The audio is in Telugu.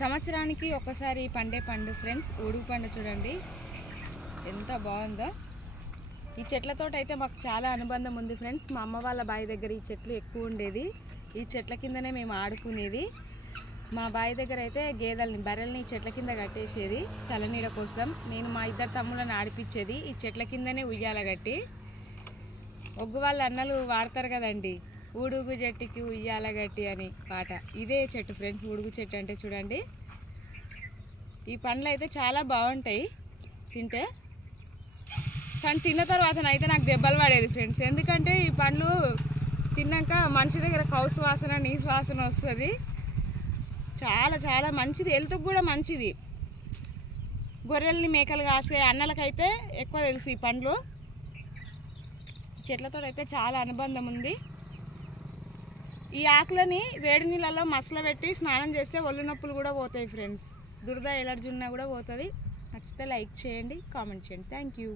సంవత్సరానికి ఒకసారి పండే పండు ఫ్రెండ్స్, ఉడుగు పండు చూడండి ఎంత బాగుందో. ఈ చెట్లతో అయితే మాకు చాలా అనుబంధం ఉంది ఫ్రెండ్స్. మా అమ్మ వాళ్ళ బావి దగ్గర ఈ చెట్లు ఎక్కువ ఉండేది. ఈ చెట్ల కిందనే మేము ఆడుకునేది. మా బావి దగ్గర అయితే గేదెల్ని బర్రెల్ని చెట్ల కింద కట్టేసేది చల్లనీడ కోసం. నేను మా ఇద్దరు తమ్ముళ్ళని ఆడిపించేది ఈ చెట్ల కిందనే ఉయ్యాల కట్టి. ఒగ్గు వాళ్ళ అన్నలు వాడతారు కదండి, ఉడుగు చెట్టుకి ఉయ్యాల గట్టి అని పాట. ఇదే చెట్టు ఫ్రెండ్స్, ఉడుగు చెట్టు అంటే చూడండి. ఈ పండ్లు అయితే చాలా బాగుంటాయి తింటే, కానీ తిన్న తర్వాత అయితే నాకు దెబ్బలు పడేది ఫ్రెండ్స్. ఎందుకంటే ఈ పండ్లు తిన్నాక మనిషి దగ్గర కౌసు వాసన నీసు వాసన వస్తుంది. చాలా చాలా మంచిది, హెల్త్కి కూడా మంచిది. గొర్రెల్ని మేకలు కాసే అన్నలకైతే ఎక్కువ తెలుసు ఈ పండ్లు. చెట్లతో అయితే చాలా అనుబంధం ఉంది. ఈ ఆకులని వేడి నీళ్ళలో మసల పెట్టి స్నానం చేస్తే ఒళ్ళు నొప్పులు కూడా పోతాయి ఫ్రెండ్స్. దురద ఎలర్జీ ఉన్నా కూడా పోతుంది. నచ్చితే లైక్ చేయండి, కామెంట్ చేయండి. Thank you.